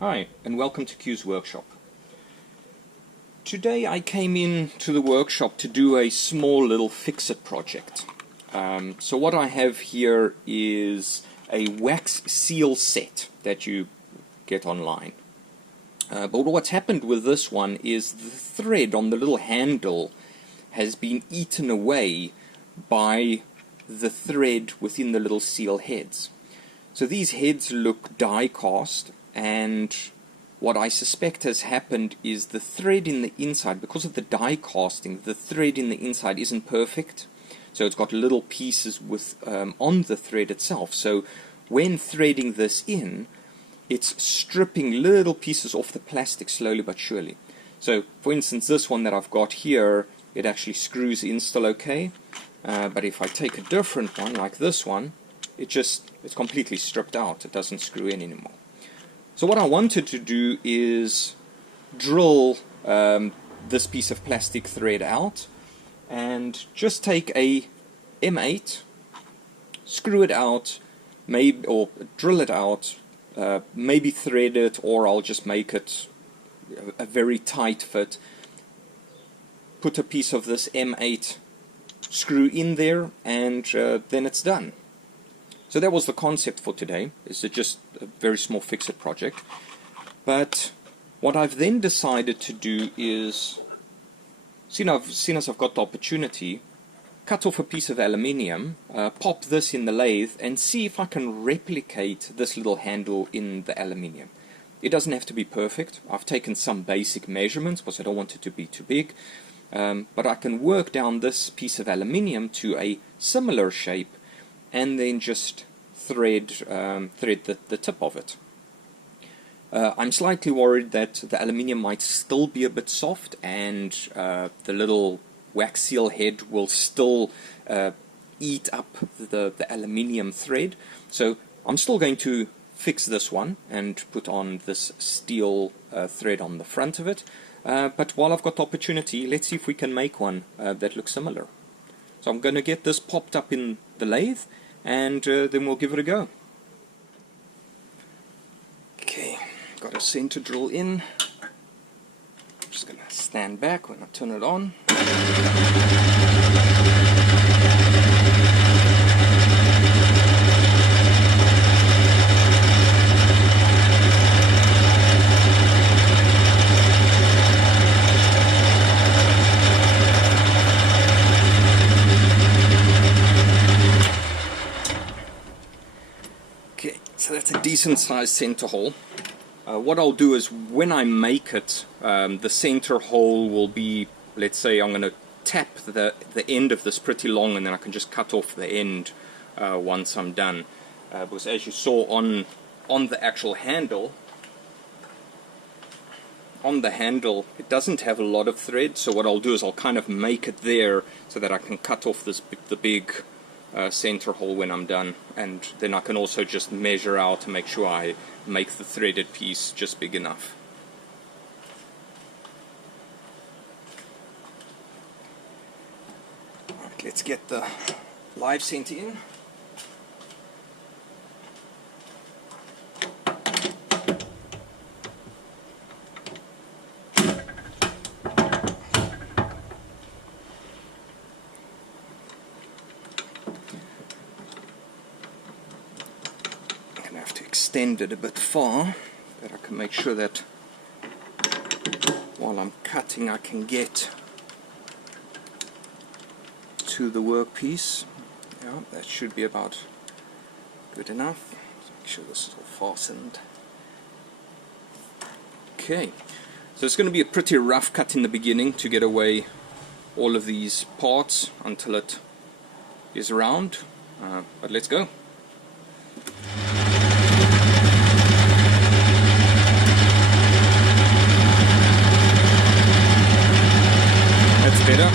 Hi, and welcome to Q's Workshop. Today I came in to the workshop to do a small little fix-it project. So what I have here is a wax seal set that you get online. But what's happened with this one is the thread on the little handle has been eaten away by the thread within the little seal heads. So these heads look die cast, and what I suspect has happened is the thread in the inside, because of the die casting, the thread in the inside isn't perfect. So it's got little pieces with on the thread itself. So when threading this in, it's stripping little pieces off the plastic slowly but surely. So for instance, this one that I've got here, it actually screws in still okay. But if I take a different one like this one, it's completely stripped out. It doesn't screw in anymore. So what I wanted to do is drill this piece of plastic thread out and just take a M8, screw it out, or drill it out, maybe thread it, or I'll just make it a very tight fit. Put a piece of this M8 screw in there, and then it's done. So that was the concept for today. It's just a very small fix-it project. But what I've then decided to do is, seeing as I've got the opportunity, cut off a piece of aluminium, pop this in the lathe, and see if I can replicate this little handle in the aluminium. It doesn't have to be perfect. I've taken some basic measurements because I don't want it to be too big. But I can work down this piece of aluminium to a similar shape and then just thread the tip of it. I'm slightly worried that the aluminium might still be a bit soft, and the little wax seal head will still eat up the aluminium thread. So I'm still going to fix this one and put on this steel thread on the front of it. But while I've got the opportunity, let's see if we can make one that looks similar. So I'm going to get this popped up in the lathe, and then we'll give it a go. Okay, got a center drill in. I'm just going to stand back when I turn it on. So that's a decent sized center hole. What I'll do is, when I make it, the center hole will be, let's say I'm going to tap the end of this pretty long, and then I can just cut off the end once I'm done. Because as you saw on the actual handle, it doesn't have a lot of thread, so what I'll do is I'll kind of make it there so that I can cut off the big center hole when I'm done, and then I can also just measure out to make sure I make the threaded piece just big enough. Alright, let's get the live center in. Extend it a bit far, that I can make sure that while I'm cutting I can get to the workpiece. Yeah, that should be about good enough. Make sure this is all fastened. Okay, so it's going to be a pretty rough cut in the beginning to get away all of these parts until it is round, but let's go. That's better.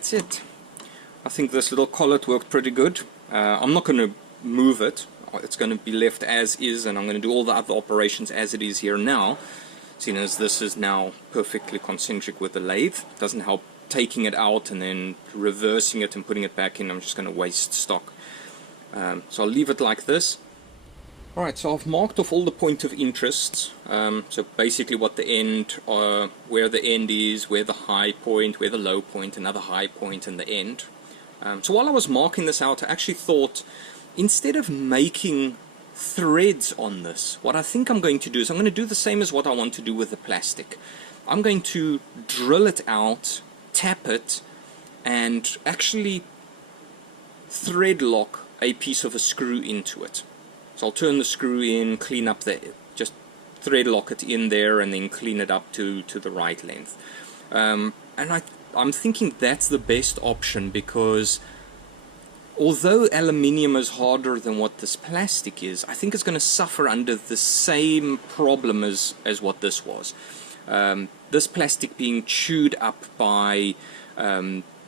that's it. I think this little collet worked pretty good. I'm not going to move it. It's going to be left as is, and I'm going to do all the other operations as it is here now, seeing as this is now perfectly concentric with the lathe. It doesn't help taking it out and then reversing it and putting it back in. I'm just going to waste stock. So I'll leave it like this. Alright, so I've marked off all the point of interests, so basically what the end, where the end is, where the high point, where the low point, another high point, and the end. So while I was marking this out, I actually thought, instead of making threads on this, what I think I'm going to do is I'm going to do the same as what I want to do with the plastic. I'm going to drill it out, tap it, and actually thread lock a piece of a screw into it. So I'll turn the screw in, clean up just thread lock it in there, and then clean it up to the right length. And I'm thinking that's the best option, because although aluminium is harder than what this plastic is, I think it's going to suffer under the same problem as what this was. This plastic being chewed up by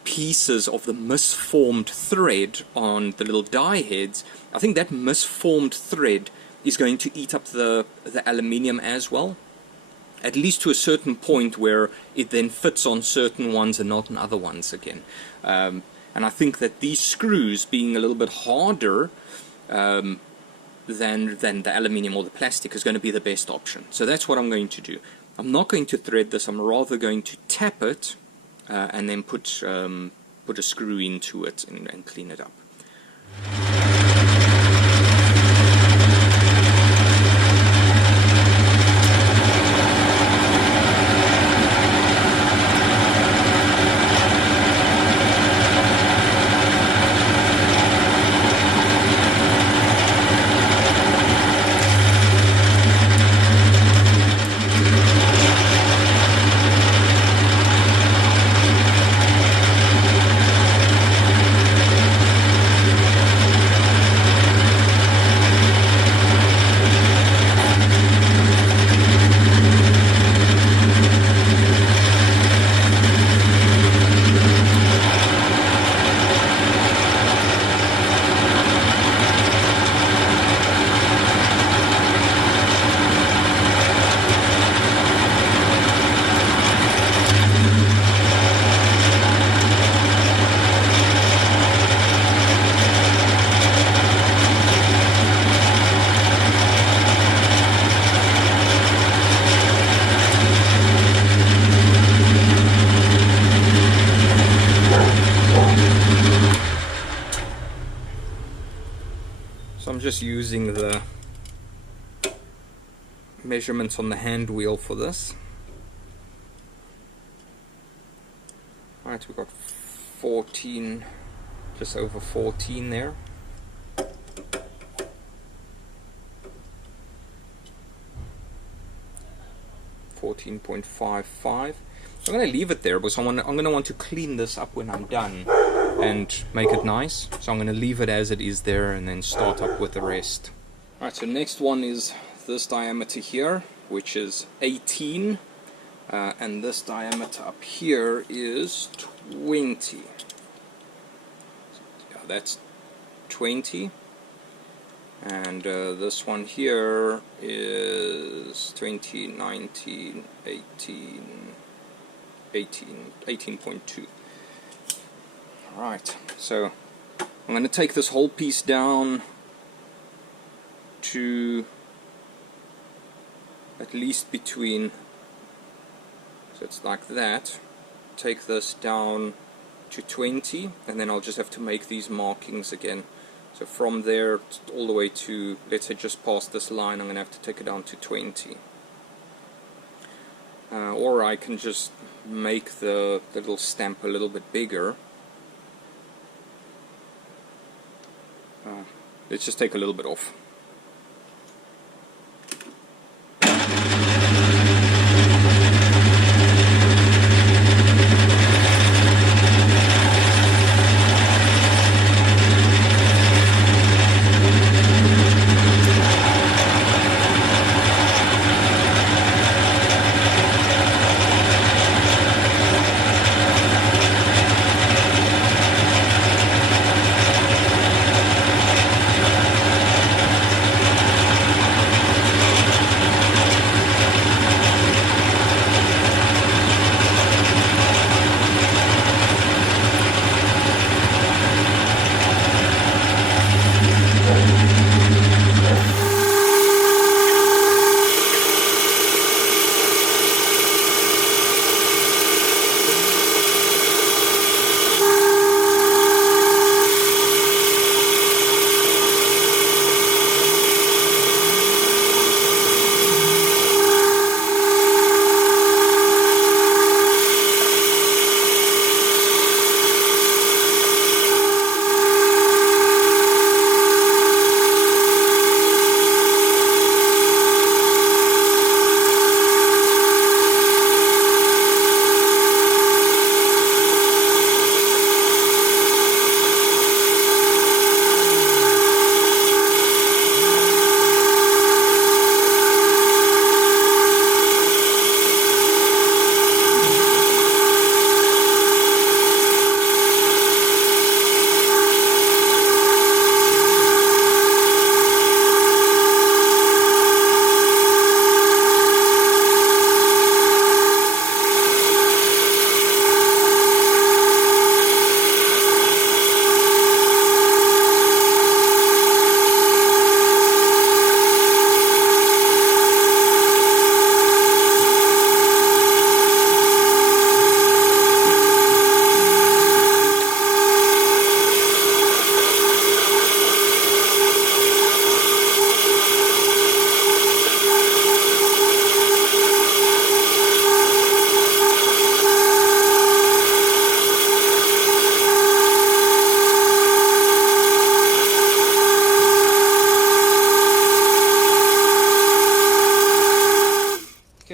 pieces of the misformed thread on the little die heads. I think that misformed thread is going to eat up the aluminium as well, at least to a certain point where it then fits on certain ones and not on other ones again. And I think that these screws being a little bit harder than the aluminium or the plastic is going to be the best option. So that's what I'm going to do. I'm not going to thread this, I'm rather going to tap it and then put a screw into it and clean it up. Just using the measurements on the hand wheel for this. Alright, we've got 14, just over 14 there. .55. I'm going to leave it there because I'm going to want to clean this up when I'm done and make it nice. So I'm going to leave it as it is there and then start up with the rest. Alright, so next one is this diameter here, which is 18, and this diameter up here is 20. Yeah, that's 20. And this one here is 20, 19, 18, 18.2. Alright, so I'm going to take this whole piece down to at least between, so it's like that, take this down to 20, and then I'll just have to make these markings again. So from there all the way to, let's say just past this line, I'm going to have to take it down to 20. Or I can just make the little stamp a little bit bigger. Let's just take a little bit off.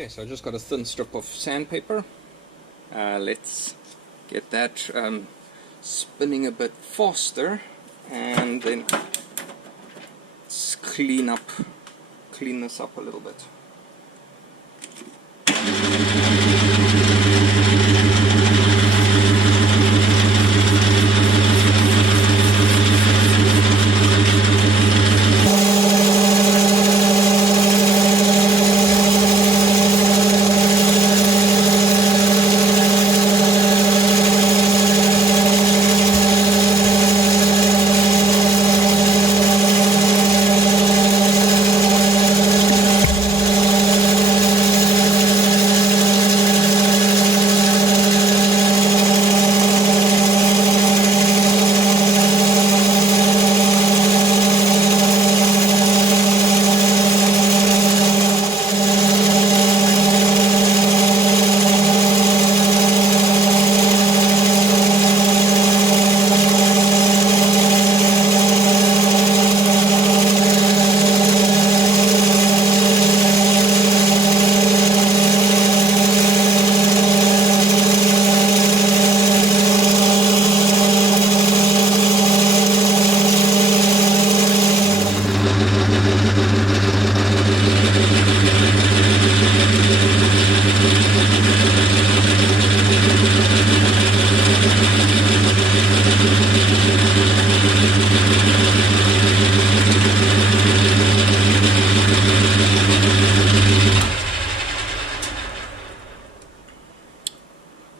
Okay, so I just got a thin strip of sandpaper. Let's get that spinning a bit faster, and then let's clean this up a little bit.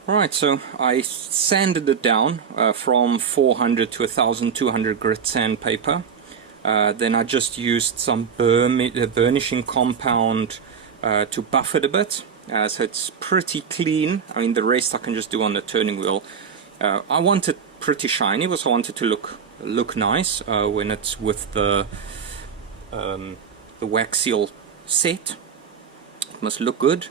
Alright, so I sanded it down from 400 to 1200 grit sandpaper. Then I just used some burnishing compound to buff it a bit. So it's pretty clean. I mean, the rest I can just do on the turning wheel. I want it pretty shiny, because I want it to look nice when it's with the wax seal set. It must look good.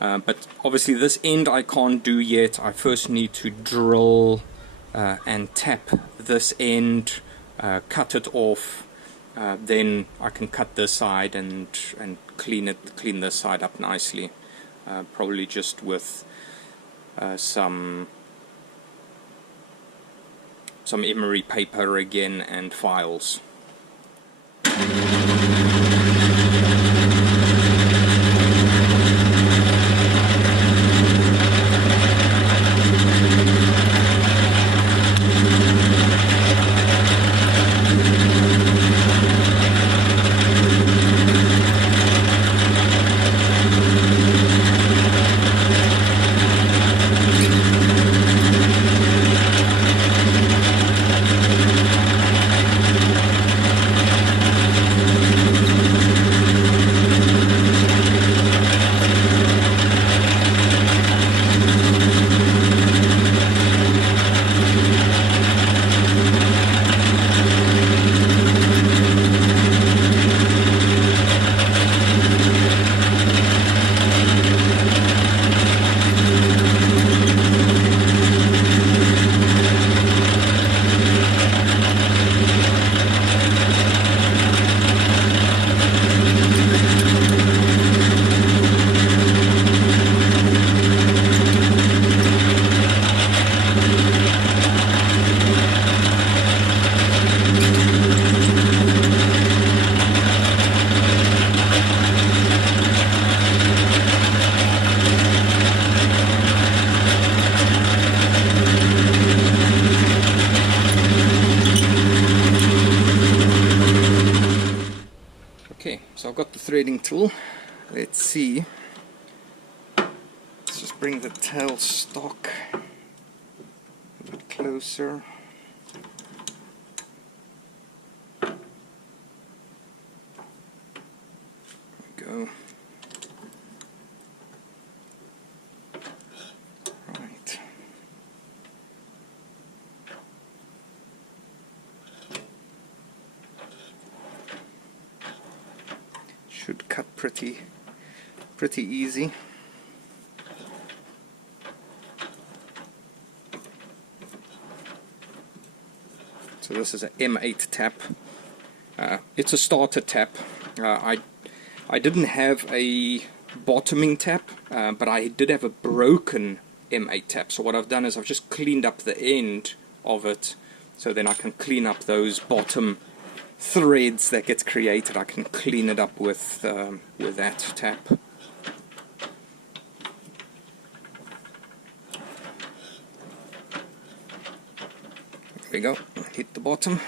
But obviously this end I can't do yet. I first need to drill and tap this end, cut it off, then I can cut this side and clean this side up nicely. Probably just with some emery paper again and files. Okay, so I've got the threading tool. Let's see. Let's just bring the tailstock a bit closer. There we go. Right. Should cut pretty easy. So this is an M8 tap. It's a starter tap. I didn't have a bottoming tap, but I did have a broken M8 tap, so what I've done is I've just cleaned up the end of it, so then I can clean up those bottom threads that gets created. I can clean it up with that tap. There we go, hit the bottom.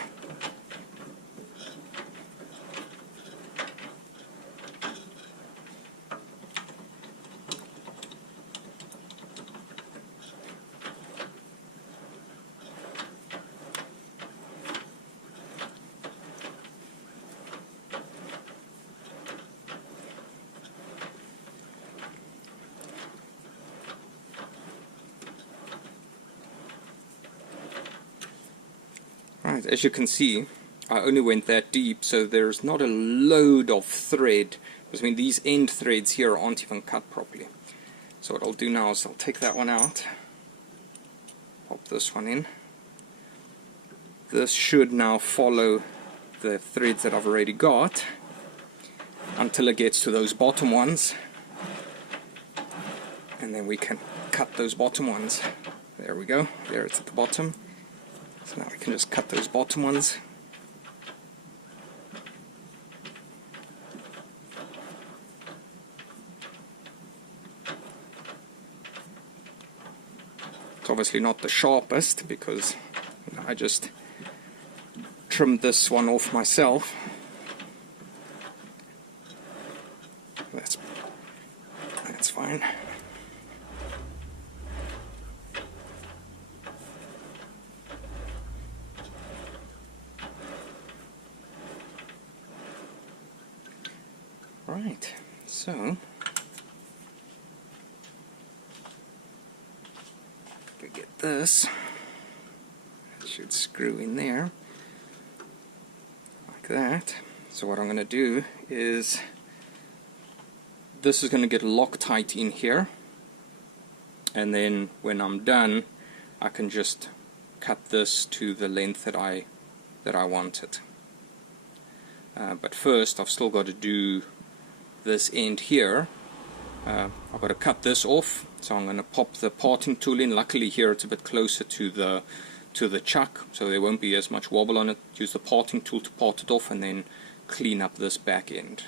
Right, as you can see, I only went that deep, so there's not a load of thread, because I mean these end threads here aren't even cut properly. So what I'll do now is I'll take that one out, pop this one in. This should now follow the threads that I've already got until it gets to those bottom ones, and then we can cut those bottom ones. There we go, there it's at the bottom. So now we can just cut those bottom ones. It's obviously not the sharpest because I just trimmed this one off myself. That's fine. Right, so we get this, it should screw in there like that. So what I'm going to do is this is going to get Loctite in here, and then when I'm done I can just cut this to the length that I wanted. But first I've still got to do this end here. I've got to cut this off, so I'm going to pop the parting tool in. Luckily here it's a bit closer to the chuck, so there won't be as much wobble on it. Use the parting tool to part it off and then clean up this back end.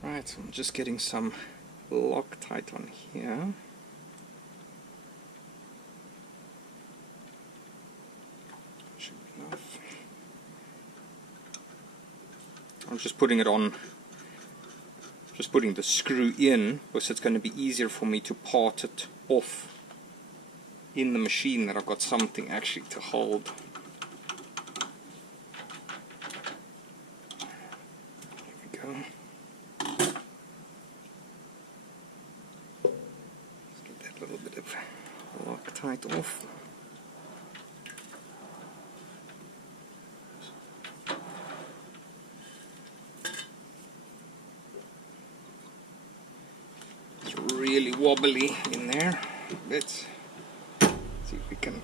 Right, so I'm just getting some Loctite on here. Should be enough. I'm just putting it on, just putting the screw in, because it's going to be easier for me to part it off in the machine, that I've got something actually to hold. There we go. Let's get that little bit of Loctite off. Really wobbly in there. Let's see if we can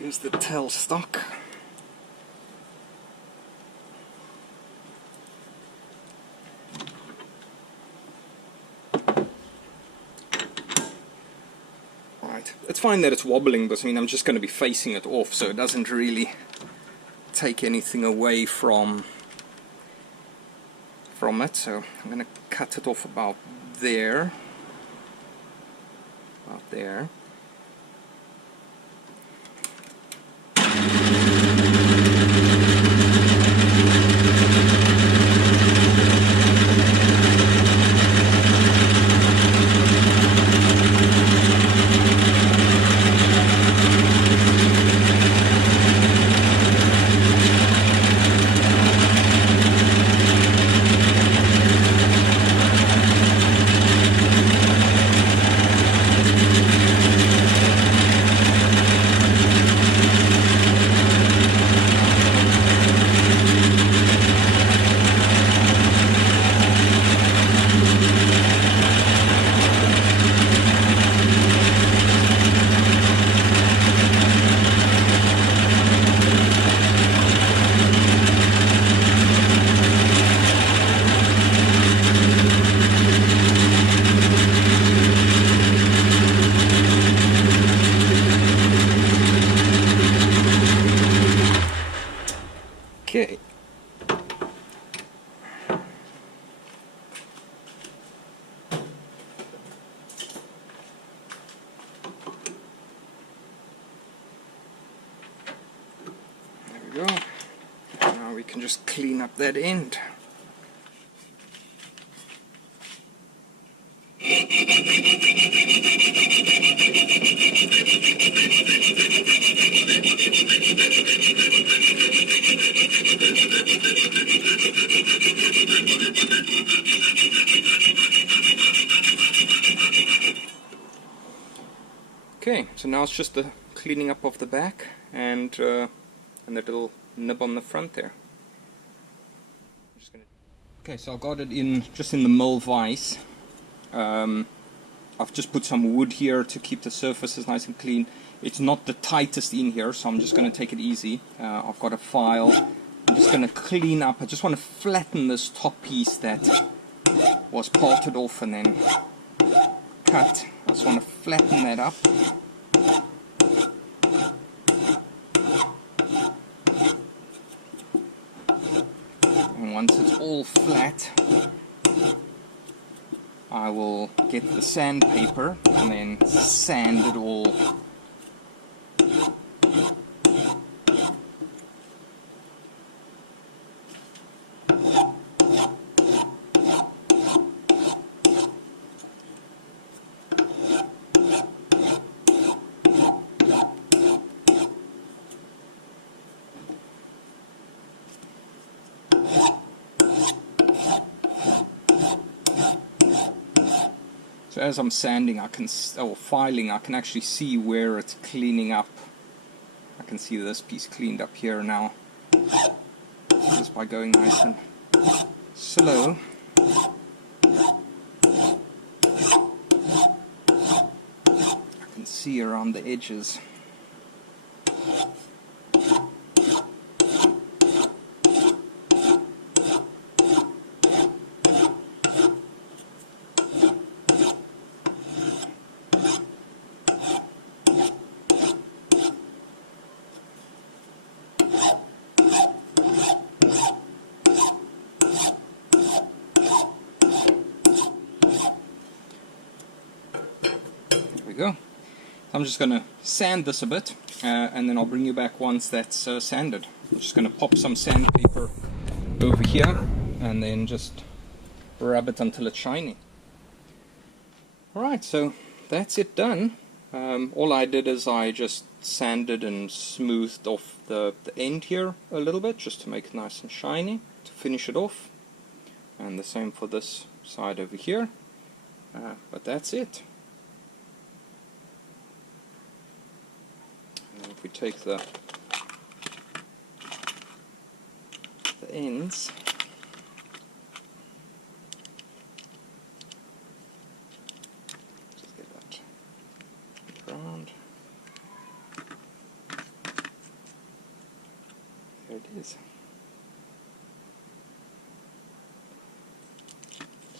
use the tailstock. Right, it's fine that it's wobbling, but I mean I'm just going to be facing it off, so it doesn't really take anything away from it. So I'm going to cut it off about there, about there. just clean up that end. Okay, so now it's just the cleaning up of the back and the little nib on the front there. Okay, so I've got it in just in the mill vise. I've just put some wood here to keep the surfaces nice and clean. It's not the tightest in here, so I'm just going to take it easy. I've got a file. I'm just going to clean up. I just want to flatten this top piece that was parted off and then cut. I just want to flatten that up. And once it's all flat, I will get the sandpaper and then sand it all. So as I'm sanding, or filing, I can actually see where it's cleaning up. I can see this piece cleaned up here now, just by going nice and slow. I can see around the edges. Go. I'm just going to sand this a bit and then I'll bring you back once that's sanded. I'm just going to pop some sandpaper over here and then just rub it until it's shiny. Alright, so that's it done. All I did is I just sanded and smoothed off the end here a little bit just to make it nice and shiny to finish it off, and the same for this side over here, but that's it. If we take the ends, just get that around. There it is.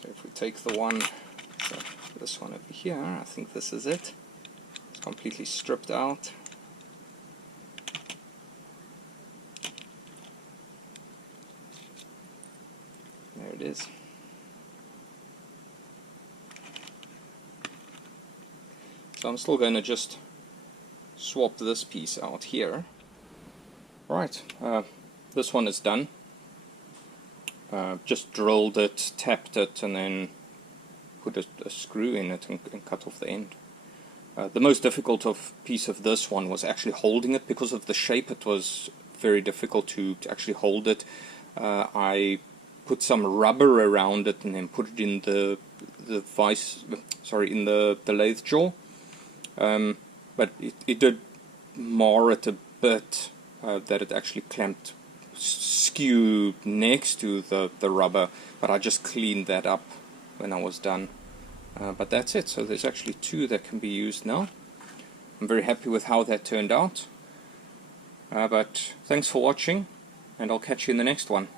So if we take the one, so this one over here, I think this is it. It's completely stripped out. There it is. So I'm still going to just swap this piece out here. Right, this one is done. Just drilled it, tapped it, and then put a screw in it and cut off the end. The most difficult piece of this one was actually holding it. Because of the shape, it was very difficult to actually hold it. I put some rubber around it and then put it in the lathe jaw. But it did mar it a bit, that it actually clamped skew next to the rubber, but I just cleaned that up when I was done. But that's it. So there's actually two that can be used now. I'm very happy with how that turned out. But thanks for watching, and I'll catch you in the next one.